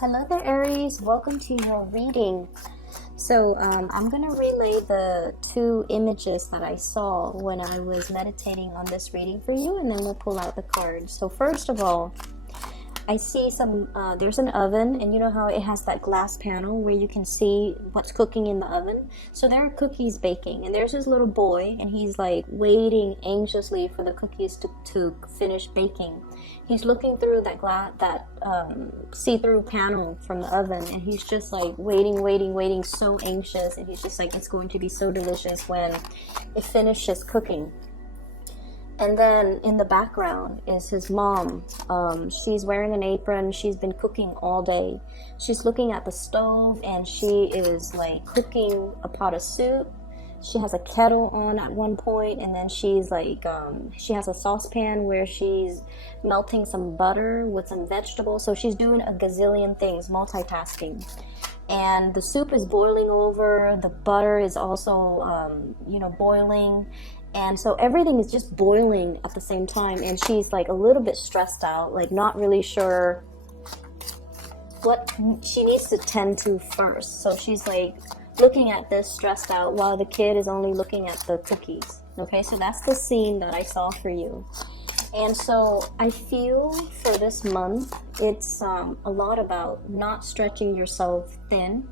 Hello there, Aries. Welcome to your reading. So I'm going to relay the two images that I saw when I was meditating on this reading for you, and then we'll pull out the cards. So first of all, I see there's an oven, and you know how it has that glass panel where you can see what's cooking in the oven? So there are cookies baking, and there's this little boy, and he's like waiting anxiously for the cookies to finish baking. He's looking through that see-through panel from the oven, and he's just like waiting, so anxious, and he's just like, it's going to be so delicious when it finishes cooking. And then in the background is his mom. She's wearing an apron. She's been cooking all day. She's looking at the stove, and she is like cooking a pot of soup. She has a kettle on at one point, and then she's like, she has a saucepan where she's melting some butter with some vegetables. So she's doing a gazillion things, multitasking. And the soup is boiling over. The butter is also, boiling. And so everything is just boiling at the same time, and she's like a little bit stressed out, like not really sure what she needs to tend to first. So she's like looking at this stressed out while the kid is only looking at the cookies. Okay, so that's the scene that I saw for you. And so I feel for this month, it's a lot about not stretching yourself thin,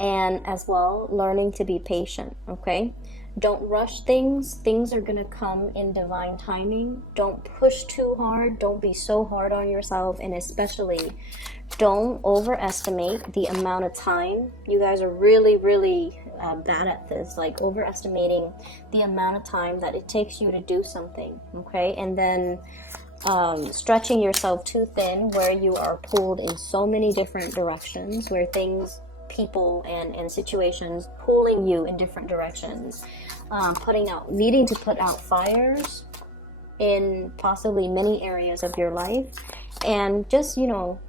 and as well learning to be patient. Okay, don't rush things. Things are going to come in divine timing. Don't push too hard. Don't be so hard on yourself. And especially, don't overestimate the amount of time. You guys are really, really bad at this, like overestimating the amount of time that it takes you to do something. Okay, and then stretching yourself too thin where you are pulled in so many different directions, where things, people and situations pulling you in different directions, needing to put out fires in possibly many areas of your life, and just being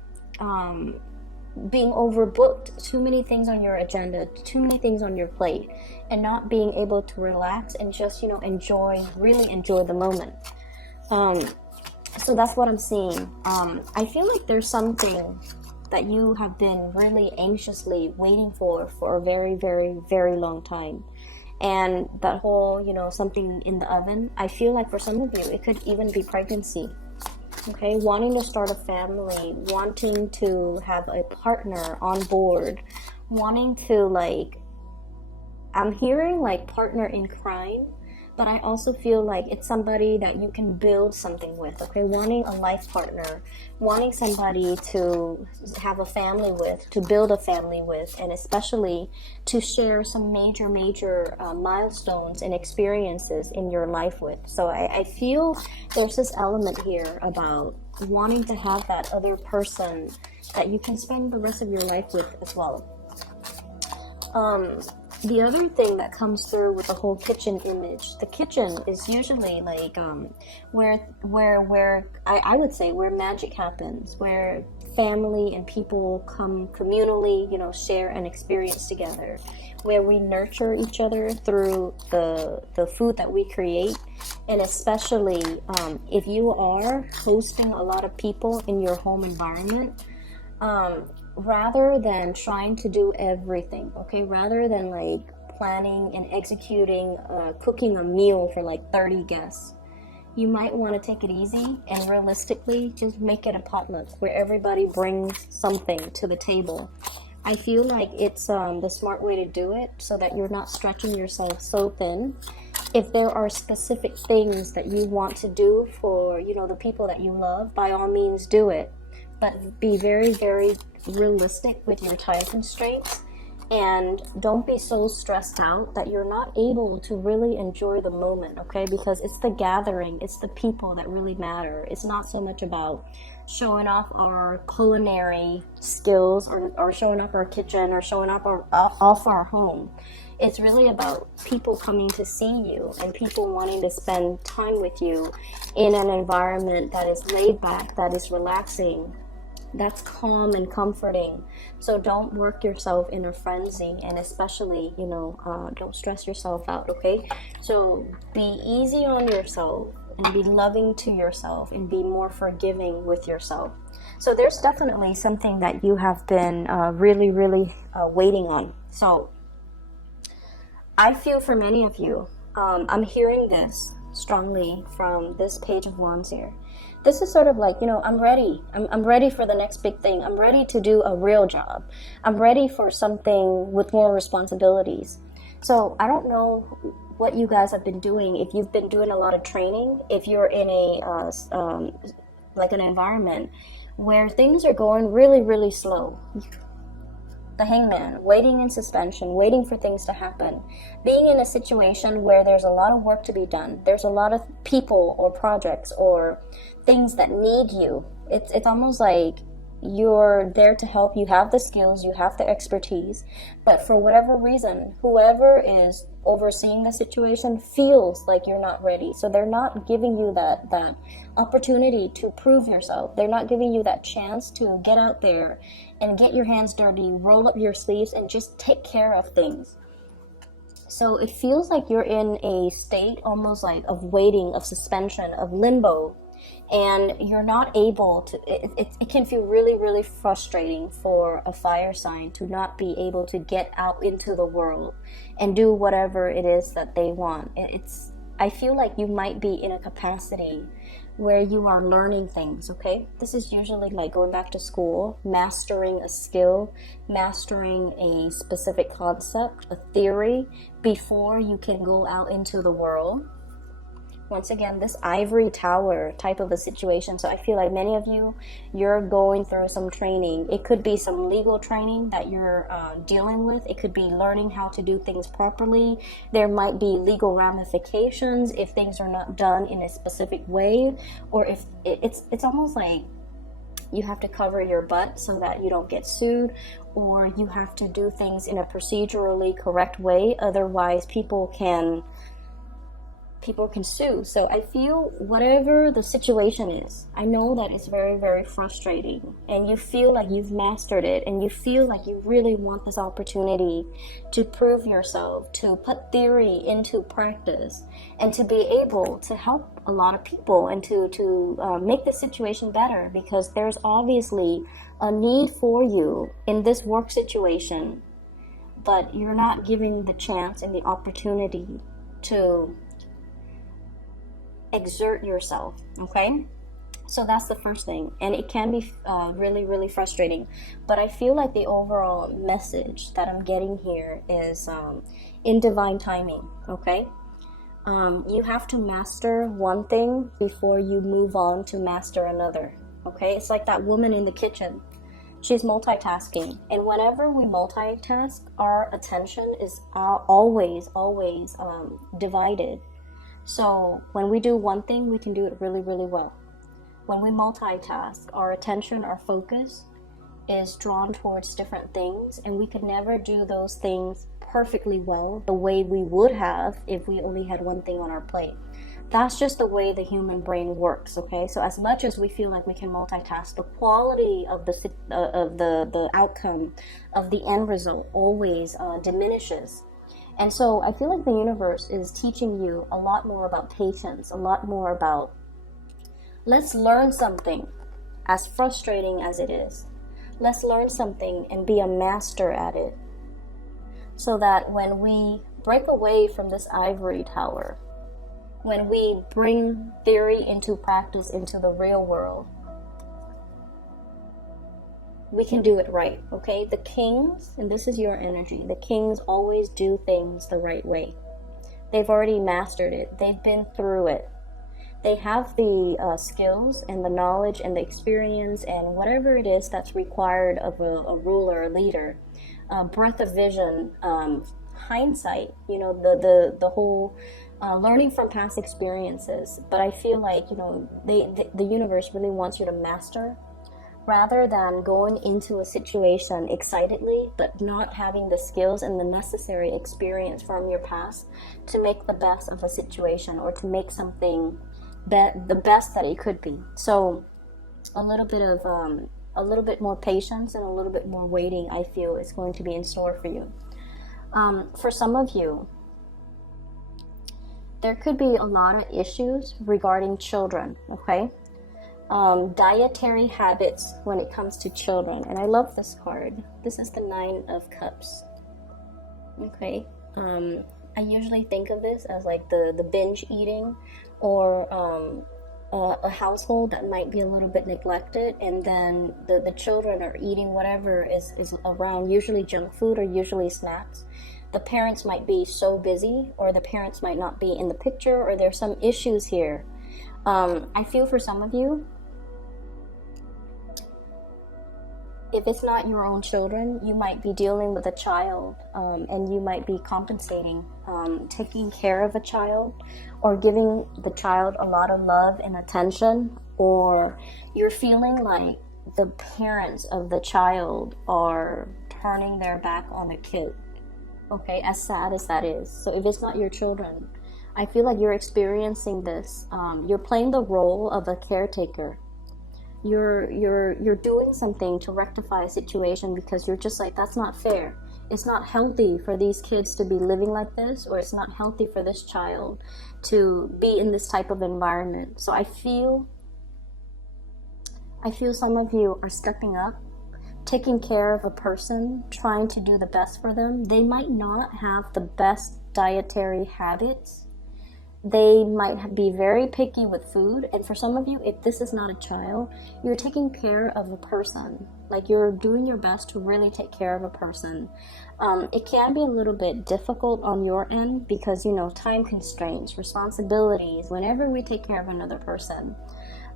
overbooked, too many things on your agenda, too many things on your plate, and not being able to relax and just really enjoy the moment. So that's what I'm seeing. I feel like there's something that you have been really anxiously waiting for a very, very, very long time. And that whole, something in the oven, I feel like for some of you, it could even be pregnancy. Okay, wanting to start a family, wanting to have a partner on board, wanting to I'm hearing partner in crime, but I also feel like it's somebody that you can build something with, okay? Wanting a life partner, wanting somebody to have a family with, to build a family with, and especially to share some major milestones and experiences in your life with. So I feel there's this element here about wanting to have that other person that you can spend the rest of your life with as well. The other thing that comes through with the whole kitchen image, the kitchen is usually where I would say where magic happens, where family and people come communally, share an experience together, where we nurture each other through the food that we create. And especially if you are hosting a lot of people in your home environment, rather than trying to do everything, okay, rather than planning and executing, cooking a meal for 30 guests, you might want to take it easy and realistically just make it a potluck where everybody brings something to the table. I feel like it's the smart way to do it, so that you're not stretching yourself so thin. If there are specific things that you want to do for the people that you love, by all means do it, but be very, very realistic with your time constraints, and don't be so stressed out that you're not able to really enjoy the moment, okay? Because it's the gathering, it's the people that really matter. It's not so much about showing off our culinary skills or showing off our kitchen or showing off our home. It's really about people coming to see you and people wanting to spend time with you in an environment that is laid back, that is relaxing, that's calm and comforting. So don't work yourself in a frenzy, and especially, don't stress yourself out, okay? So be easy on yourself and be loving to yourself and be more forgiving with yourself. So there's definitely something that you have been really, really waiting on. So I feel for many of you, I'm hearing this strongly from this Page of Wands here. This is sort of like, you know, I'm ready. I'm ready for the next big thing. I'm ready to do a real job. I'm ready for something with more responsibilities. So I don't know what you guys have been doing. If you've been doing a lot of training, if you're in a like an environment where things are going really, really slow. The Hangman, waiting in suspension, waiting for things to happen, being in a situation where there's a lot of work to be done, there's a lot of people or projects or things that need you. It's almost like you're there to help. You have the skills, you have the expertise, but for whatever reason, whoever is overseeing the situation feels like you're not ready. So they're not giving you that opportunity to prove yourself. They're not giving you that chance to get out there and get your hands dirty, roll up your sleeves, and just take care of things. So it feels like you're in a state almost like of waiting, of suspension, of limbo, and you're not able to, it can feel really, really frustrating for a fire sign to not be able to get out into the world and do whatever it is that they want. I feel like you might be in a capacity where you are learning things, okay? This is usually like going back to school, mastering a skill, mastering a specific concept, a theory, before you can go out into the world. Once again, this ivory tower type of a situation. So I feel like many of you, you're going through some training. It could be some legal training that you're dealing with. It could be learning how to do things properly. There might be legal ramifications if things are not done in a specific way, or if it's almost like you have to cover your butt so that you don't get sued, or you have to do things in a procedurally correct way. Otherwise, people can sue. So I feel whatever the situation is, I know that it's very, very frustrating, and you feel like you've mastered it, and you feel like you really want this opportunity to prove yourself, to put theory into practice, and to be able to help a lot of people, and to make the situation better, because there's obviously a need for you in this work situation, but you're not giving the chance and the opportunity to exert yourself, okay? So that's the first thing, and it can be really, really frustrating, but I feel like the overall message that I'm getting here is in divine timing, okay? You have to master one thing before you move on to master another, okay? It's like that woman in the kitchen. She's multitasking, and whenever we multitask, our attention is always divided. So when we do one thing, we can do it really, really well. When we multitask, our attention, our focus is drawn towards different things, and we could never do those things perfectly well the way we would have if we only had one thing on our plate. That's just the way the human brain works, okay? So as much as we feel like we can multitask, the quality of the outcome of the end result always diminishes. And so I feel like the universe is teaching you a lot more about patience, a lot more about, let's learn something, as frustrating as it is. Let's learn something and be a master at it, so that when we break away from this ivory tower, when we bring theory into practice, into the real world, we can do it right, okay? The kings, and this is your energy, the kings always do things the right way. They've already mastered it. They've been through it. They have the skills and the knowledge and the experience and whatever it is that's required of a ruler, a leader, breadth of vision, hindsight, you know, the whole learning from past experiences. But I feel like, you know, the universe really wants you to master, rather than going into a situation excitedly but not having the skills and the necessary experience from your past to make the best of a situation, or to make something the best that it could be. So a little bit more patience and a little bit more waiting, I feel, is going to be in store for you. For some of you, there could be a lot of issues regarding children, okay? Dietary habits when it comes to children. And I love this card. This is the Nine of Cups. Okay. I usually think of this as like the binge eating, or a household that might be a little bit neglected, and then the children are eating whatever is around, usually junk food or usually snacks. The parents might be so busy, or the parents might not be in the picture, or there's some issues here. I feel for some of you, if it's not your own children, you might be dealing with a child, and you might be compensating, taking care of a child, or giving the child a lot of love and attention, or you're feeling like the parents of the child are turning their back on the kid. Okay, as sad as that is. So if it's not your children, I feel like you're experiencing this. You're playing the role of a caretaker. You're doing something to rectify a situation because you're just like, that's not fair. It's not healthy for these kids to be living like this, or it's not healthy for this child to be in this type of environment. So I feel some of you are stepping up, taking care of a person, trying to do the best for them. They might not have the best dietary habits. They might be very picky with food. And for some of you, if this is not a child, you're taking care of a person. Like, you're doing your best to really take care of a person. It can be a little bit difficult on your end because, time constraints, responsibilities, whenever we take care of another person.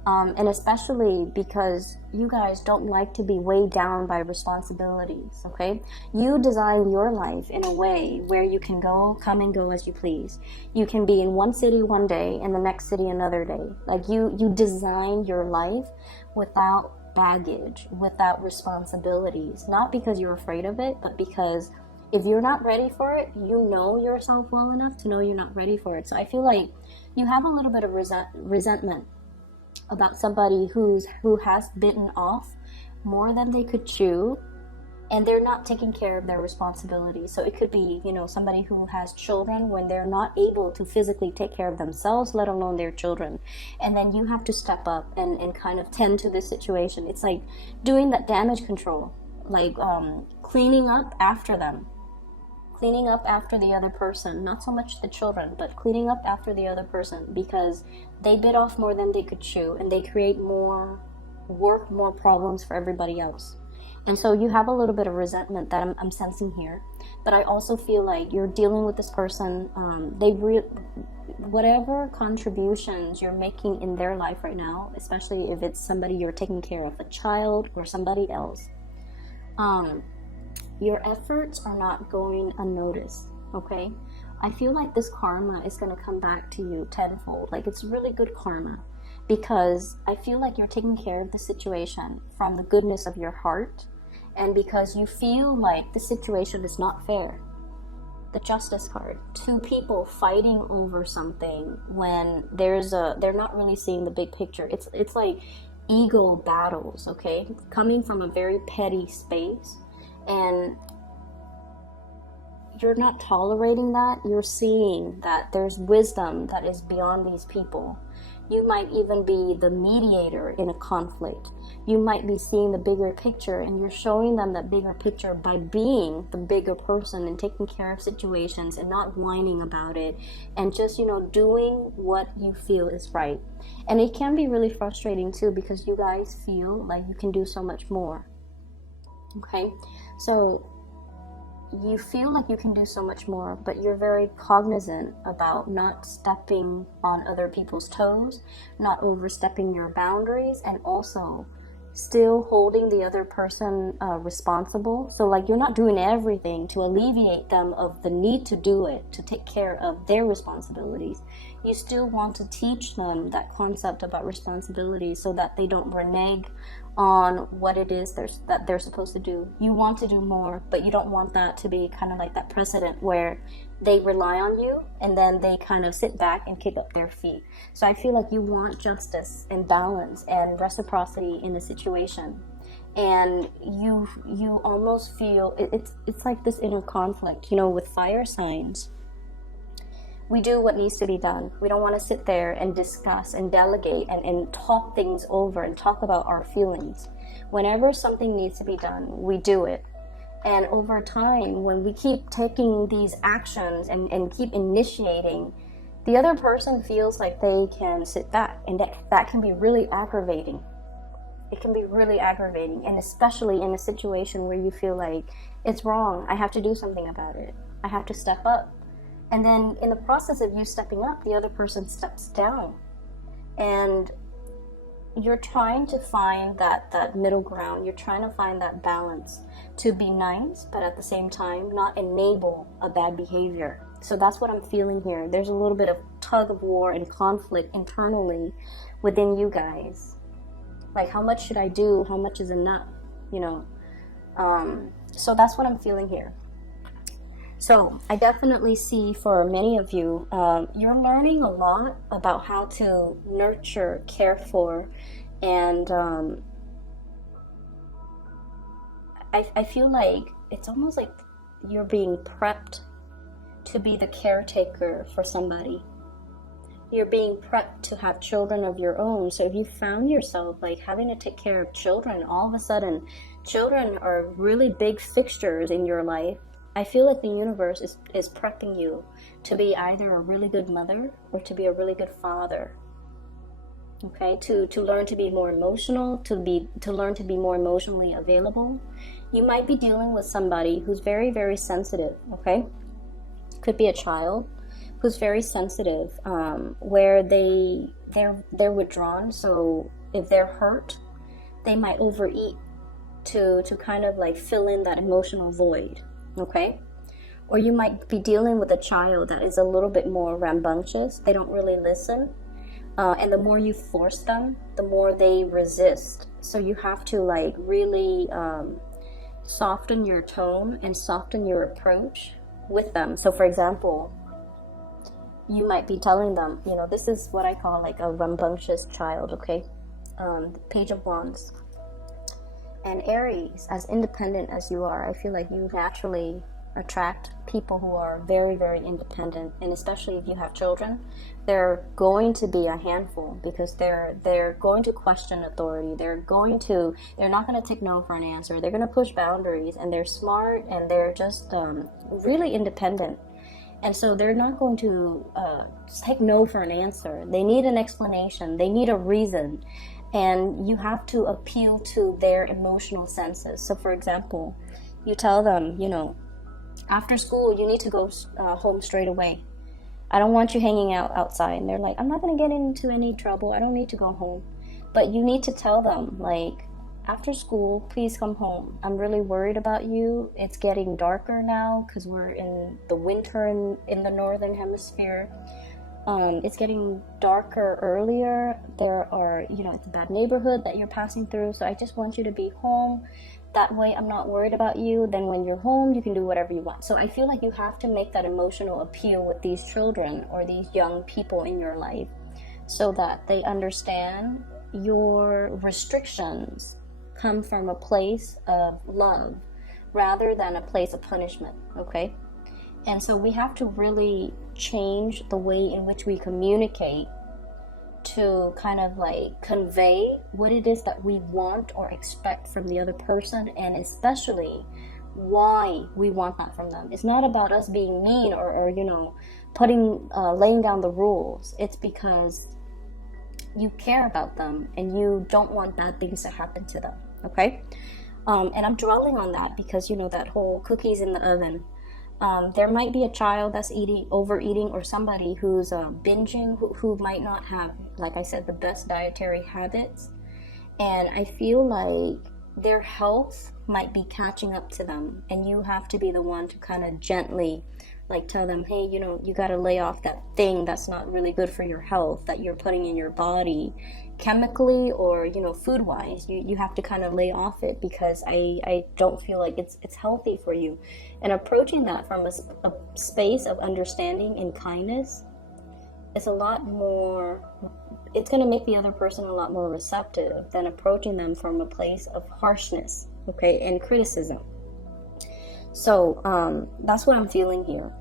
And especially because you guys don't like to be weighed down by responsibilities, okay? You design your life in a way where you can come and go as you please. You can be in one city one day and the next city another day. Like, you design your life without baggage, without responsibilities. Not because you're afraid of it, but because if you're not ready for it, you know yourself well enough to know you're not ready for it. So I feel like you have a little bit of resentment about somebody who has bitten off more than they could chew, and they're not taking care of their responsibilities. So it could be, somebody who has children when they're not able to physically take care of themselves, let alone their children. And then you have to step up and kind of tend to this situation. It's like doing that damage control, like cleaning up after them. Cleaning up after the other person, not so much the children, but cleaning up after the other person, because they bit off more than they could chew, and they create more work, more problems for everybody else. And so you have a little bit of resentment that I'm sensing here. But I also feel like you're dealing with this person. Whatever contributions you're making in their life right now, especially if it's somebody you're taking care of, a child or somebody else, your efforts are not going unnoticed, okay? I feel like this karma is going to come back to you tenfold. Like, it's really good karma, because I feel like you're taking care of the situation from the goodness of your heart, and because you feel like the situation is not fair. The Justice card. Two people fighting over something when they're not really seeing the big picture. It's like ego battles, okay? Coming from a very petty space. And you're not tolerating that. You're seeing that there's wisdom that is beyond these people. You might even be the mediator in a conflict. You might be seeing the bigger picture, and you're showing them that bigger picture by being the bigger person and taking care of situations and not whining about it, and just, doing what you feel is right. And it can be really frustrating too, because you guys feel like you can do so much more. Okay? So you feel like you can do so much more, but you're very cognizant about not stepping on other people's toes, not overstepping your boundaries, and also still holding the other person responsible. So like, you're not doing everything to alleviate them of the need to do it, to take care of their responsibilities. You still want to teach them that concept about responsibility so that they don't renege on what it is that they're supposed to do. You want to do more, but you don't want that to be kind of like that precedent where they rely on you and then they kind of sit back and kick up their feet. So I feel like you want justice and balance and reciprocity in the situation. And you almost feel it's like this inner conflict, with fire signs. we do what needs to be done. We don't want to sit there and discuss and delegate and talk things over and talk about our feelings. Whenever something needs to be done, we do it. And over time, when we keep taking these actions and keep initiating, the other person feels like they can sit back, and that can be really aggravating. It can be really aggravating, and especially in a situation where you feel like it's wrong, I have to do something about it, I have to step up. And then in the process of you stepping up, the other person steps down. And you're trying to find that middle ground. You're trying to find that balance to be nice, but at the same time not enable a bad behavior. So that's what I'm feeling here. There's a little bit of tug of war and conflict internally within you guys. Like, how much should I do? How much is enough? You know? So that's what I'm feeling here. So I definitely see for many of you, you're learning a lot about how to nurture, care for, and I feel like it's almost like you're being prepped to be the caretaker for somebody. You're being prepped to have children of your own. So if you found yourself like having to take care of children, all of a sudden, children are really big fixtures in your life. I feel like the universe is prepping you to be either a really good mother or to be a really good father. Okay, to learn to be more emotional, to learn to be more emotionally available. You might be dealing with somebody who's very, very sensitive. Okay, could be a child who's very sensitive, where they're withdrawn. So if they're hurt, they might overeat to kind of like fill in that emotional void. Okay, or you might be dealing with a child that is a little bit more rambunctious. They don't really listen, and the more you force them, the more they resist. So you have to like really soften your tone and soften your approach with them. So for example, you might be telling them, you know, this is what I call like a rambunctious child. Okay, Page of Wands. And Aries, as independent as you are, I feel like you naturally attract people who are very, very independent. And especially if you have children, they're going to be a handful because they're going to question authority. They're not going to take no for an answer. They're going to push boundaries, and they're smart, and they're just really independent. And so they're not going to take no for an answer. They need an explanation. They need a reason. And you have to appeal to their emotional senses. So for example, you tell them, you know, after school, you need to go home straight away. I don't want you hanging out outside. And they're like, I'm not going to get into any trouble. I don't need to go home. But you need to tell them, like, after school, please come home. I'm really worried about you. It's getting darker now because we're in the winter in the northern hemisphere. It's getting darker earlier. There are, you know, it's a bad neighborhood that you're passing through. So I just want you to be home. That way I'm not worried about you. Then when you're home, you can do whatever you want. So I feel like you have to make that emotional appeal with these children or these young people in your life so that they understand your restrictions come from a place of love rather than a place of punishment. Okay? And so we have to really change the way in which we communicate to kind of like convey what it is that we want or expect from the other person, and especially why we want that from them. It's not about us being mean or you know, laying down the rules. It's because you care about them and you don't want bad things to happen to them. Okay? And I'm dwelling on that because, you know, that whole cookies in the oven. There might be a child that's overeating, or somebody who's binging, who might not have, like I said, the best dietary habits. And I feel like their health might be catching up to them. And you have to be the one to kind of gently like tell them, hey, you know, you got to lay off that thing that's not really good for your health that you're putting in your body chemically or, you know, food wise. You have to kind of lay off it because I don't feel like it's healthy for you. And approaching that from a space of understanding and kindness is a lot more, it's going to make the other person a lot more receptive than approaching them from a place of harshness, okay, and criticism. So that's what I'm feeling here.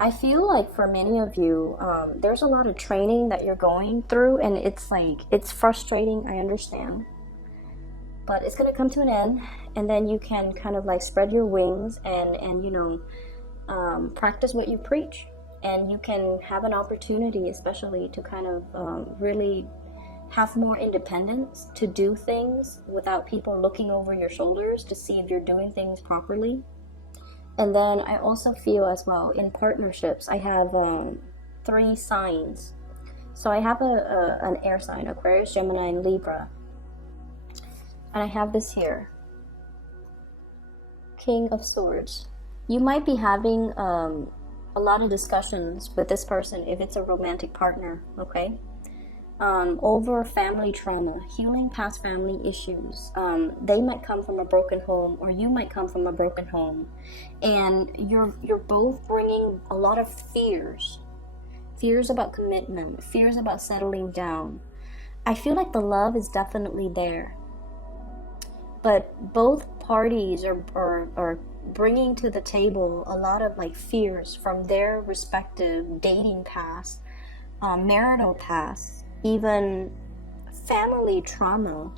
I feel like for many of you, there's a lot of training that you're going through, and it's like, it's frustrating, I understand. But it's going to come to an end, and then you can kind of like spread your wings and you know, practice what you preach. And you can have an opportunity, especially to kind of really have more independence to do things without people looking over your shoulders to see if you're doing things properly. And then I also feel as well in partnerships, I have 3 signs. So I have an air sign, Aquarius, Gemini, and Libra. And I have this here, King of Swords. You might be having a lot of discussions with this person if it's a romantic partner, okay? Over family trauma, healing past family issues. They might come from a broken home, or you might come from a broken home, and you're both bringing a lot of fears about commitment, fears about settling down. I feel like the love is definitely there, but both parties are bringing to the table a lot of like fears from their respective dating past, marital past, even family trauma.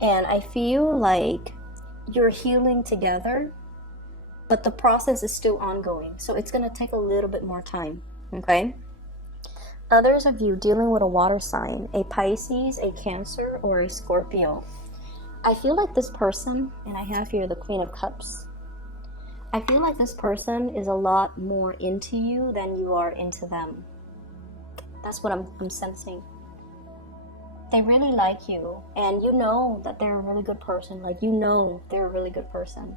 And I feel like you're healing together, but the process is still ongoing, so it's going to take a little bit more time, okay? Others of you dealing with a water sign, a Pisces, a Cancer, or a Scorpio. I feel like this person, and I have here the Queen of Cups, I feel like this person is a lot more into you than you are into them. That's what I'm sensing. They really like you, and you know that they're a really good person. Like, you know they're a really good person.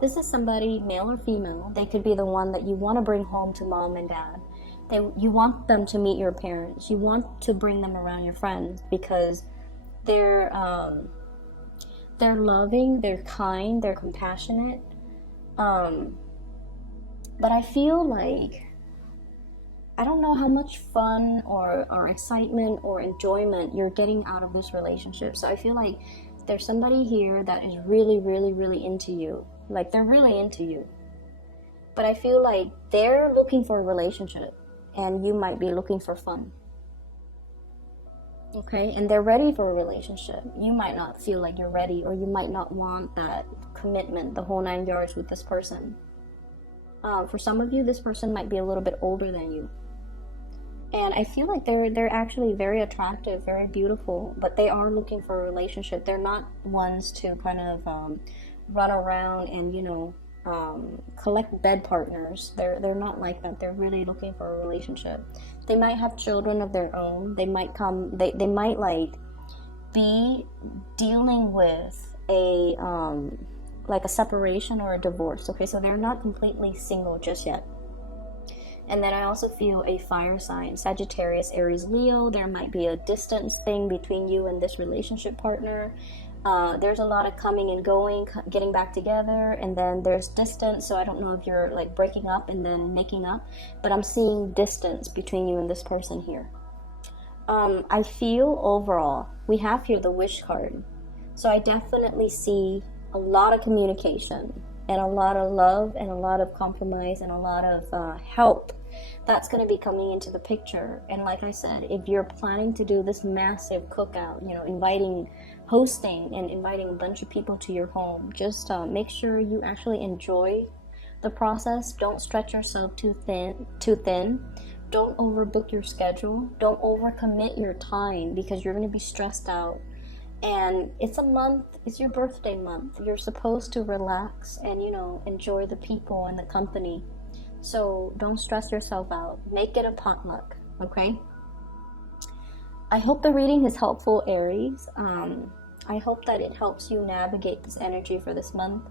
This is somebody, male or female. They could be the one that you want to bring home to mom and dad. You want them to meet your parents. You want to bring them around your friends because they're loving, they're kind, they're compassionate. But I feel like, I don't know how much fun or excitement or enjoyment you're getting out of this relationship. So I feel like there's somebody here that is really, really, really into you. Like, they're really into you. But I feel like they're looking for a relationship, and you might be looking for fun. Okay? And they're ready for a relationship. You might not feel like you're ready, or you might not want that commitment, the whole 9 yards with this person. For some of you, this person might be a little bit older than you. And I feel like they're actually very attractive, very beautiful, but they are looking for a relationship. They're not ones to kind of run around and, you know, collect bed partners. They're not like that. They're really looking for a relationship. They might have children of their own. They might like be dealing with a like a separation or a divorce. Okay, so they're not completely single just yet. And then I also feel a fire sign, Sagittarius, Aries, Leo. There might be a distance thing between you and this relationship partner. There's a lot of coming and going, getting back together, and then there's distance. So I don't know if you're like breaking up and then making up, but I'm seeing distance between you and this person here. I feel overall, we have here the wish card. So I definitely see a lot of communication and a lot of love and a lot of compromise and a lot of help that's going to be coming into the picture. And like I said, if you're planning to do this massive cookout, you know, hosting and inviting a bunch of people to your home, just make sure you actually enjoy the process. Don't stretch yourself too thin. Don't overbook your schedule. Don't overcommit your time because you're going to be stressed out. And it's a month, it's your birthday month. You're supposed to relax and, you know, enjoy the people and the company. So don't stress yourself out. Make it a potluck, okay? I hope the reading is helpful, Aries. I hope that it helps you navigate this energy for this month.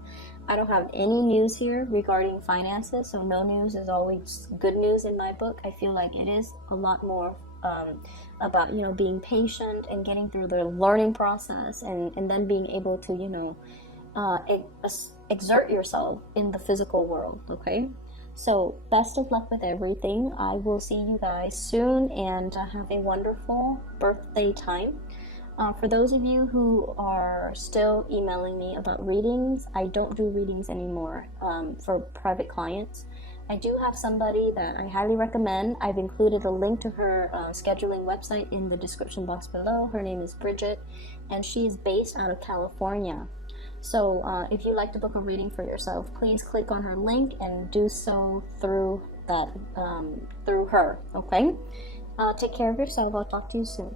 I don't have any news here regarding finances, so no news is always good news in my book. I feel like it is a lot more about, you know, being patient and getting through the learning process and then being able to, you know, exert yourself in the physical world, okay? So best of luck with everything. I will see you guys soon, and have a wonderful birthday time. For those of you who are still emailing me about readings, I don't do readings anymore for private clients. I do have somebody that I highly recommend. I've included a link to her scheduling website in the description box below. Her name is Bridget, and she is based out of California. So if you'd like to book a reading for yourself, please click on her link and do so through that through her. Okay. Take care of yourself. I'll talk to you soon.